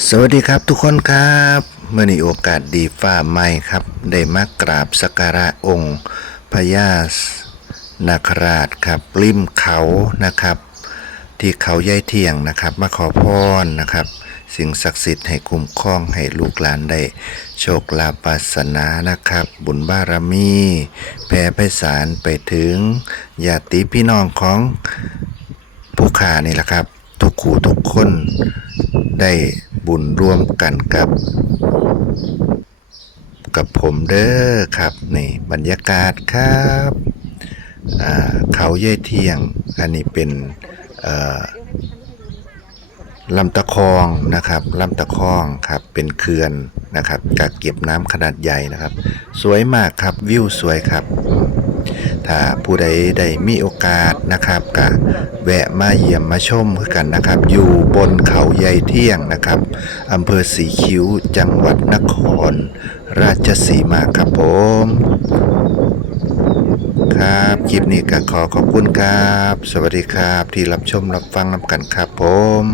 สวัสดีครับทุกคนครับเมื่อนี้โอกาสดีฟ้าใหม่ครับ ได้มากราบสักการะองค์พญานาคราชครับริมเขานะครับ ที่เขาย่ายเที่ยงนะครับ มาขอพรนะครับ สิ่งศักดิ์สิทธิ์ให้คุ้มครองให้ลูกหลานได้โชคลาภวาสนานะครับ บุญบารมี แผ่ไพศาลไปถึงญาติพี่น้องของผู้ขานี่แหละครับ ทุกคู่ทุกคนได้ บุญร่วมกันกับ กับผมเด้อครับนี่บรรยากาศครับเขาเย่เที่ยง อันนี้เป็นลำตะคองนะครับลำตะคองครับเป็นเขื่อนนะครับกักเก็บน้ำขนาดใหญ่นะครับ สวยมากครับวิวสวยครับอื ถ้าผู้ใดได้มีโอกาสนะครับก็แวะมาเยี่ยมมาชมคือกันนะครับ อยู่บนเขาใหญ่เที่ยงนะครับอำเภอสีคิ้วจังหวัดนคร ราชสีมาครับผมครับคลิปนี้ก็ขอขอบคุณครับ สวัสดีครับที่รับชมรับฟังนำกันครับผม